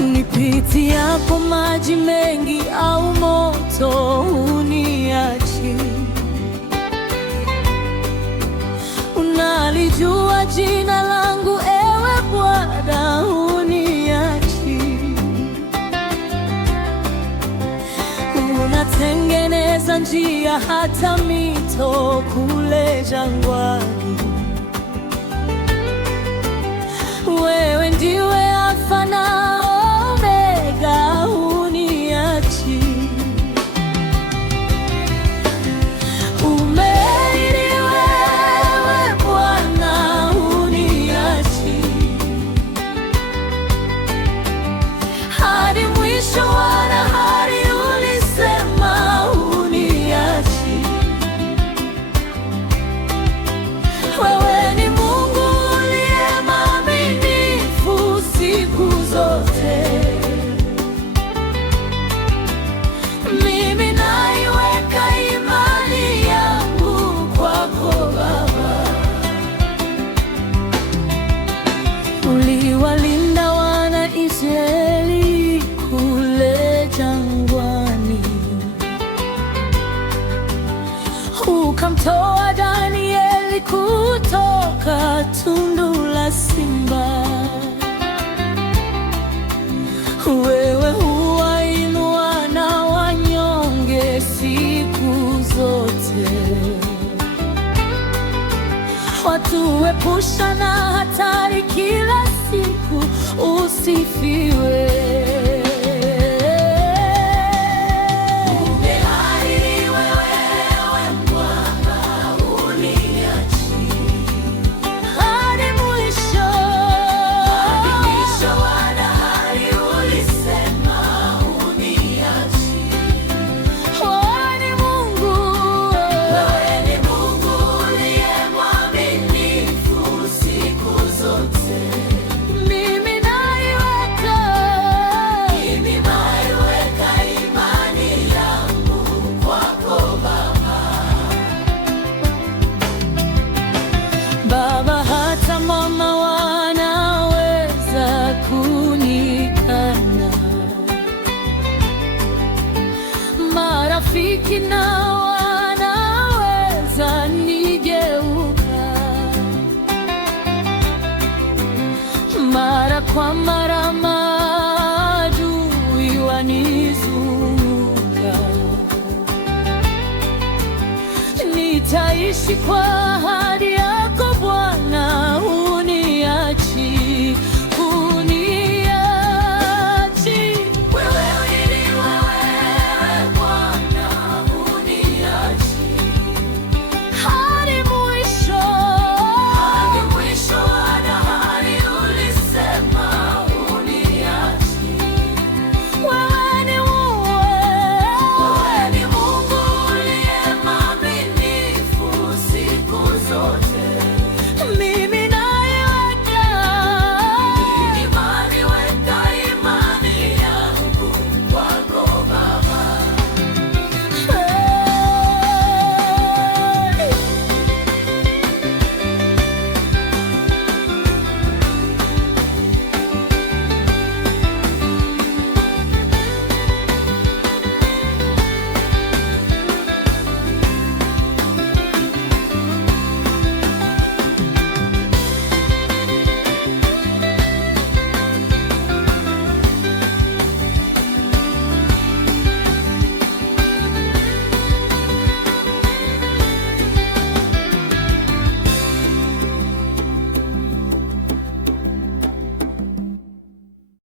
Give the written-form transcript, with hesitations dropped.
Nipitiapo maji mengi au moto, huniachi. Unalijua jina langu, ewe Bwana, huniachi. Unatengeneza njia hata mito kule jangwani. Wewe ndiwe Alfa na uliwalinda wana Israeli kule jangwani, ukamtoa Danieli kutoka tundu la simba. Wewe huwainua na wanyonge siku zote, watuepusha na hatari kila siku. Usifiwe. Baba, hata mama wanaweza kunikana, marafiki na wanaweza nigeuka, mara kwa mara maadui wanizunguka. Nitaishi kwa